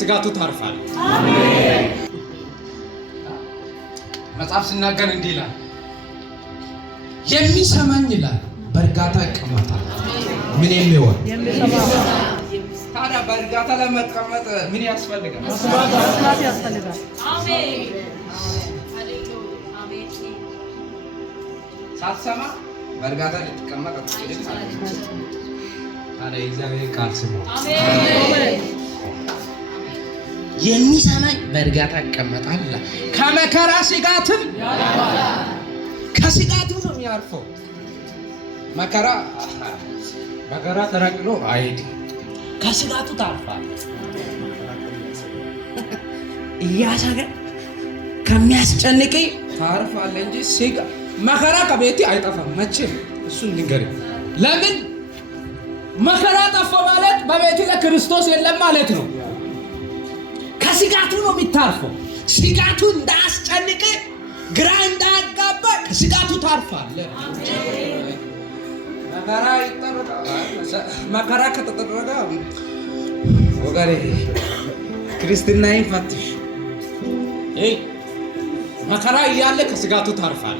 ከስጋቱ ታርፋል። አሜን። መጽሐፍ ሲናገር እንዲህ ይላል፣ የሚሰማኝ ይላል በእርጋታ ይቀመጣል። ምን የሚሆን ታዲያ በእርጋታ ለመቀመጥ ምን ያስፈልጋል? መስማት ያስፈልጋል። አሜን። ሳትሰማ በእርጋታ ልትቀመጥ አትችልም። ታዲያ እግዚአብሔር ቃል ስሙ። አሜን። የሚሰማኝ በእርጋታ ይቀመጣል። ከመከራ ስጋትም ያርፋል። ከስጋቱ ነው የሚያርፈው። መከራ ተረቅሎ አይሄድም። ከስጋቱ ታርፋል። እያሰገ ከሚያስጨንቅ ታርፋል እንጂ መከራ ከቤት አይጠፋም መቼም። እሱን ንገር። ለምን መከራ ጠፋ ማለት በቤት ለክርስቶስ የለም ማለት ነው። ከስጋቱ ነው የሚታርፈው። ስጋቱ እንዳያስጨንቅ ግራ እንዳያጋባ ከስጋቱ ታርፋል። መከራ ከተጠረገ ወገሬ ክርስትና ይፈትሽ። መከራ እያለ ከስጋቱ ታርፋል።